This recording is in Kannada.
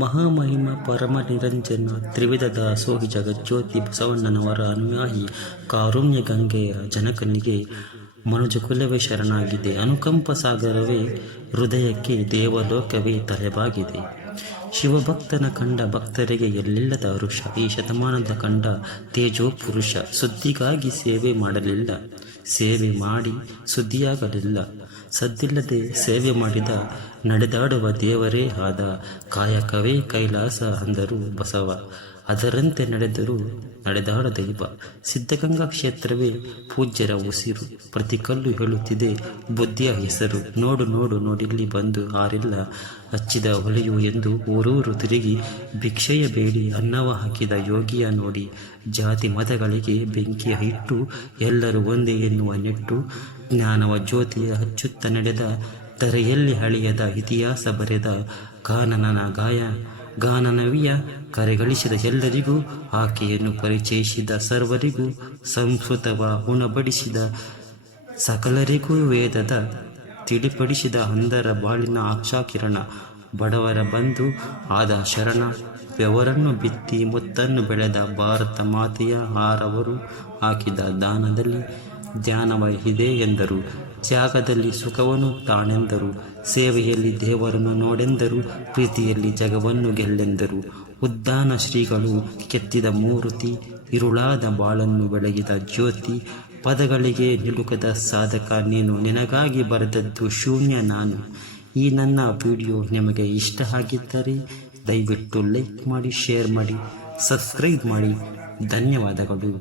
ಮಹಾಮಹಿಮ ಪರಮ ನಿರಂಜನ ತ್ರಿವಿಧ ದಾಸೋಹಿ ಜಗಜ್ಯೋತಿ ಬಸವಣ್ಣನವರ ಅನುಯಾಯಿ ಕಾರುಣ್ಯ ಗಂಗೆಯ ಜನಕನಿಗೆ ಮನುಜಕುಲವೇ ಶರಣಾಗಿದೆ. ಅನುಕಂಪ ಸಾಗರವೇ ಹೃದಯಕ್ಕೆ ದೇವಲೋಕವೇ ತಲೆಬಾಗಿದೆ. ಶಿವಭಕ್ತನ ಕಂಡ ಭಕ್ತರಿಗೆ ಎಲ್ಲಿಲ್ಲದ ಹರುಷ. ಈ ಶತಮಾನದ ಕಂಡ ತೇಜೋ ಪುರುಷ ಸುದ್ದಿಗಾಗಿ ಸೇವೆ ಮಾಡಲಿಲ್ಲ, ಸೇವೆ ಮಾಡಿ ಸುದ್ದಿಯಾಗಲಿಲ್ಲ. ಸದ್ದಿಲ್ಲದೆ ಸೇವೆ ಮಾಡಿದ ನಡೆದಾಡುವ ದೇವರೇ ಆದ. ಕಾಯಕವೇ ಕೈಲಾಸ ಅಂದರು ಬಸವ, ಅದರಂತೆ ನಡೆದರೂ ನಡೆದಾಡ ದೈವ. ಸಿದ್ಧಗಂಗಾ ಕ್ಷೇತ್ರವೇ ಪೂಜ್ಯರ ಉಸಿರು, ಪ್ರತಿ ಕಲ್ಲು ಹೇಳುತ್ತಿದೆ ಬುದ್ಧಿಯ ಹೆಸರು. ನೋಡು ನೋಡು ನೋಡಿಲ್ಲಿ ಬಂದು ಆರಿಲ್ಲ ಹಚ್ಚಿದ ಹೊಲೆಯು ಎಂದು ಊರೂರು ತಿರುಗಿ ಭಿಕ್ಷೆಯ ಬೇಡಿ ಅನ್ನವ ಹಾಕಿದ ಯೋಗಿಯ ನೋಡಿ. ಜಾತಿ ಮತಗಳಿಗೆ ಬೆಂಕಿಯ ಇಟ್ಟು ಎಲ್ಲರೂ ಒಂದೇ ಎನ್ನುವ ನೆಟ್ಟು, ಜ್ಞಾನವ ಜ್ಯೋತಿಯ ಹಚ್ಚುತ್ತ ನಡೆದ ಧರೆಯಲ್ಲಿ ಅಳಿಯದ ಇತಿಹಾಸ ಬರೆದ ಗಾನನವಿಯ ಕರೆಗಳಿಸಿದ ಎಲ್ಲರಿಗೂ, ಆಕೆಯನ್ನು ಪರಿಚಯಿಸಿದ ಸರ್ವರಿಗೂ, ಸಂಸ್ಕೃತವ ಉಣಬಡಿಸಿದ ಸಕಲರಿಗೂ, ವೇದದ ತಿಳಿಪಡಿಸಿದ ಅಂಧರ ಬಾಳಿನ ಆಶಾಕಿರಣ, ಬಡವರ ಬಂಧು ಆದ ಶರಣ. ಬೆವರನ್ನು ಬಿತ್ತಿ ಮುತ್ತನ್ನು ಬೆಳೆದ ಭಾರತ ಮಾತೆಯ ಹಾರವರು ಹಾಕಿದ ದಾನದಲ್ಲಿ ಧ್ಯಾನವ ಇದೆ ಎಂದರು. ತ್ಯಾಗದಲ್ಲಿ ಸುಖವನ್ನು ತಾನೆಂದರು. ಸೇವೆಯಲ್ಲಿ ದೇವರನ್ನು ನೋಡೆಂದರು. ಪ್ರೀತಿಯಲ್ಲಿ ಜಗವನ್ನು ಗೆಲ್ಲೆಂದರು. ಉದ್ದಾನ ಶ್ರೀಗಳು ಕೆತ್ತಿದ ಮೂರ್ತಿ, ಇರುಳಾದ ಬಾಳನ್ನು ಬೆಳಗಿದ ಜ್ಯೋತಿ. ಪದಗಳಿಗೆ ನಿಲುಕದ ಸಾಧಕ ನೀನು, ನಿನಗಾಗಿ ಬರೆದದ್ದು ಶೂನ್ಯ ನಾನು. ಈ ನನ್ನ ವಿಡಿಯೋ ನಿಮಗೆ ಇಷ್ಟ ಆಗಿದ್ದರೆ ದಯವಿಟ್ಟು ಲೈಕ್ ಮಾಡಿ, ಶೇರ್ ಮಾಡಿ, ಸಬ್ಸ್ಕ್ರೈಬ್ ಮಾಡಿ. ಧನ್ಯವಾದಗಳು.